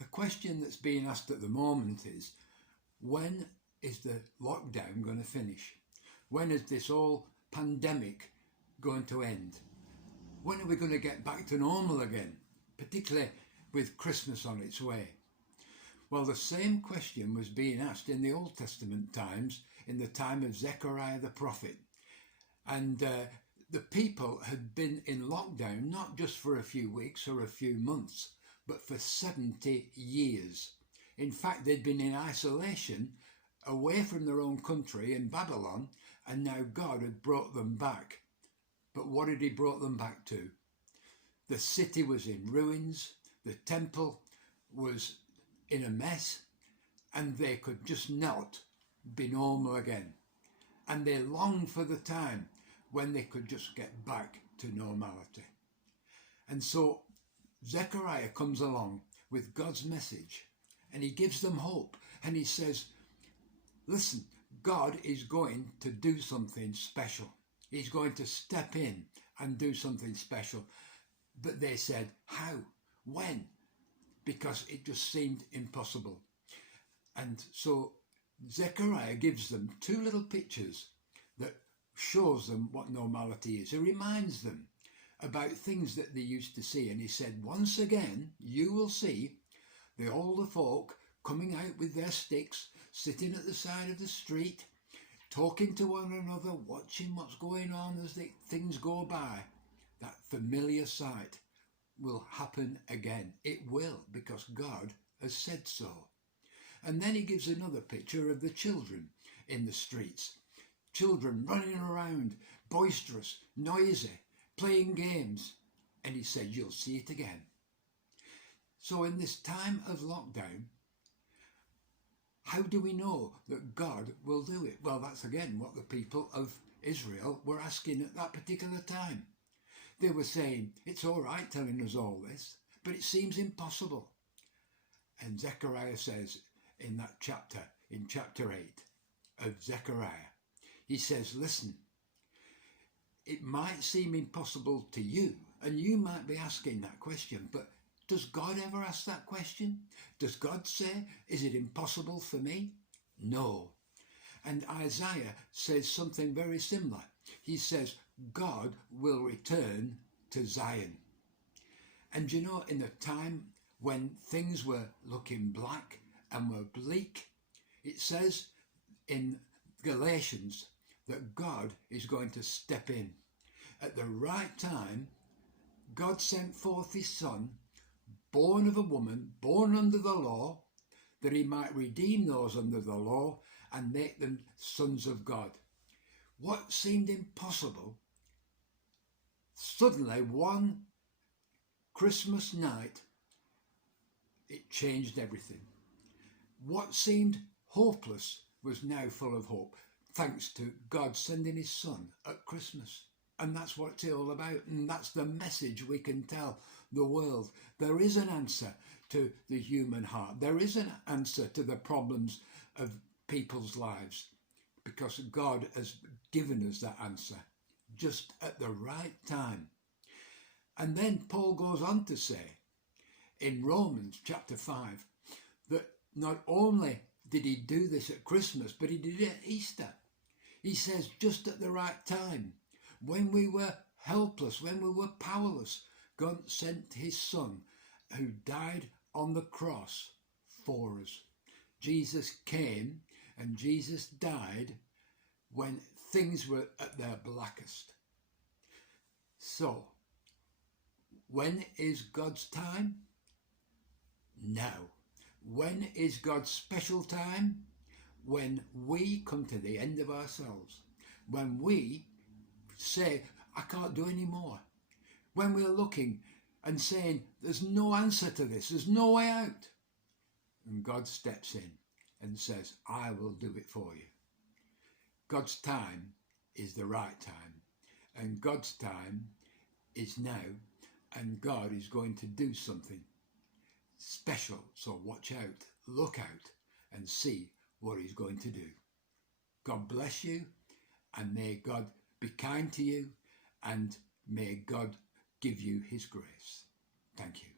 A question that's being asked at the moment is, when is the lockdown going to finish? When is this whole pandemic going to end? When are we going to get back to normal again, particularly with Christmas on its way? Well, the same question was being asked in the Old Testament times, in the time of Zechariah the prophet. And the people had been in lockdown not just for a few weeks or a few months, but for 70 years. In fact, they'd been in isolation, away from their own country in Babylon, and now God had brought them back. But what had he brought them back to? The city was in ruins, the temple was in a mess, and they could just not be normal again. And they longed for the time when they could just get back to normality. And so Zechariah comes along with God's message, and he gives them hope, and he says, listen, God is going to do something special. He's going to step in and do something special. But they said, how? When? Because it just seemed impossible. And so Zechariah gives them two little pictures that shows them what normality is. He reminds them about things that they used to see. And he said, once again, you will see the older folk coming out with their sticks, sitting at the side of the street, talking to one another, watching what's going on as things go by. That familiar sight will happen again. It will, because God has said so. And then he gives another picture of the children in the streets. Children running around, boisterous, noisy, playing games. And he said, you'll see it again. So in this time of lockdown, how do we know that God will do it? Well, that's again what the people of Israel were asking at that particular time. They were saying, it's all right telling us all this, but it seems impossible. And Zechariah says in that chapter, in chapter 8 of Zechariah, he says, listen, it might seem impossible to you, and you might be asking that question, but does God ever ask that question? Does God say, is it impossible for me? No. And Isaiah says something very similar. He says, God will return to Zion. And you know, in a time when things were looking black and were bleak, it says in Galatians that God is going to step in. At the right time, God sent forth his Son, born of a woman, born under the law, that he might redeem those under the law and make them sons of God. What seemed impossible, suddenly one Christmas night, it changed everything. What seemed hopeless was now full of hope, thanks to God sending his Son at Christmas. And that's what it's all about, and that's the message we can tell the world. There is an answer to the human heart. There is an answer to the problems of people's lives, because God has given us that answer just at the right time. And then Paul goes on to say in Romans chapter 5 that not only did he do this at Christmas, but he did it at Easter. He says just at the right time, when we were helpless, when we were powerless, God sent his Son who died on the cross for us. Jesus came and Jesus died when things were at their blackest. So, when is God's time? Now. When is God's special time? When we come to the end of ourselves. When we say, I can't do any more. When we're looking and saying, there's no answer to this, there's no way out. And God steps in and says, I will do it for you. God's time is the right time, and God's time is now, and God is going to do something special. So watch out, look out, and see what he's going to do. God bless you, and may God be kind to you, and may God give you his grace. Thank you.